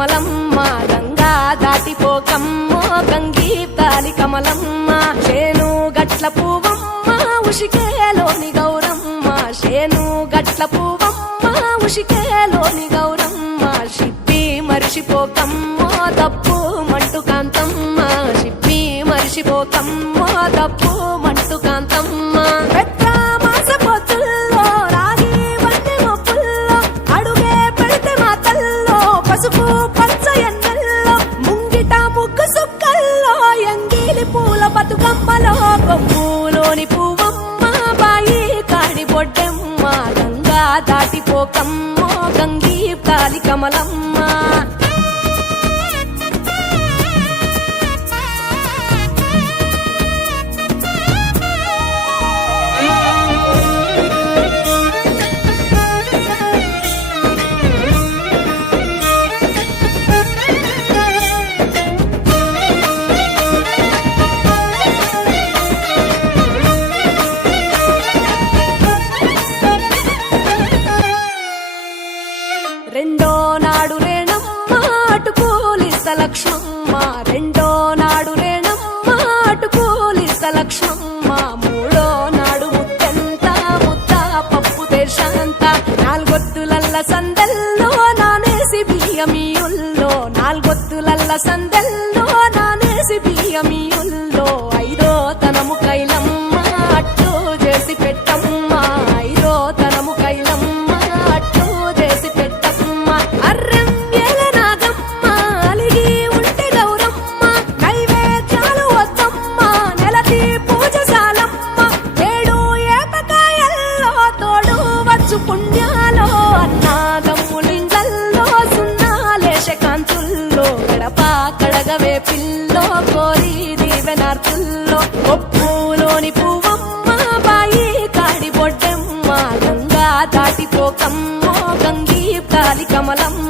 కమలమ్మ గంగా దాటిపోకమ్మో గంగీతాలి కమలమ్మ శేను గట్ల పువ్వమ్మ ఉషికేలోని గౌరమ్మ శేను గట్ల పువ్వమ్మ ఉషికేలోని గౌరమ్మ షిప్పి మరిషిపోకమ్మో తప్పు మంటు కాంతమ్మ షిప్పి మరిషిపోకమ్మో తప్పు మంటు కాంతమ్మ పసుపు పచ్చ ఎన్నెల్లో ముంగిట ముగ్గు సుక్కల్లో ఎంగిలి పూల బతుకమ్మలో కొమ్ములోని పువ్వమ్మ బాయి కాడి బొడ్డెమ్మ గంగా దాటిపోకమ్మో గంగీ కాలి కమలమ్మ రెండో నాడు రేణమ్మ అటుకూలిస్త లక్ష్మమ్మ రెండో నాడు రేణమ్మ అటుకూలిస్త లక్ష్మమ్మ మూడో నాడు ముత్తెంత ముద్ద పప్పు దేశంత నాలుగొత్తులల్ల సందెల్లో నానేసి బియ్యమియుల్లో నాలుగొత్తులల్ల సందెల్లో నానేసి బియ్యమియుల్లో ఐదో తనము కైలమ్మ అట్టు చేసి పెట్టమ్మ ఐదో తనము కైలమ్మ అట్టు చేసి పుణ్యాలో అన్నాదమ్ములింగల్లో సున్నాలేశ కాంతుల్లో గడప కడగవే పిల్లో కోరి దీవెనార్తుల్లో ఒప్పులోని పువ్వమ్మ బాయి కాడి బొడ్డెమ్మ గంగా దాటిపోకమ్మో గంగీ కాలి కమలమ్మ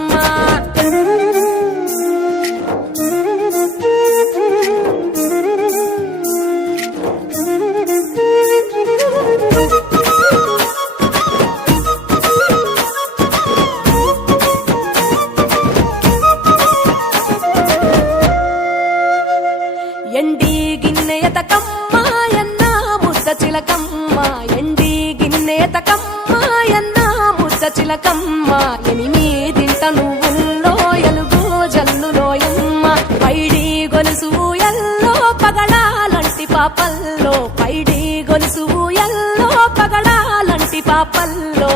ఎండి గిన్నెయతకమ్మ ఎన్న ముద్ద చిలకమ్మ ఎండి గిన్నెయతకమ్మ ఎన్న ముద్ద చిలకమ్మ ఎనిమిదింట నువ్వుల్లో ఎలుగు జల్లులోయమ్మ పైడి గొలుసు ఎల్లో పగడాలంటి పాపల్లో పైడి గొలుసు ఎల్లో పగడాలంటి పాపల్లో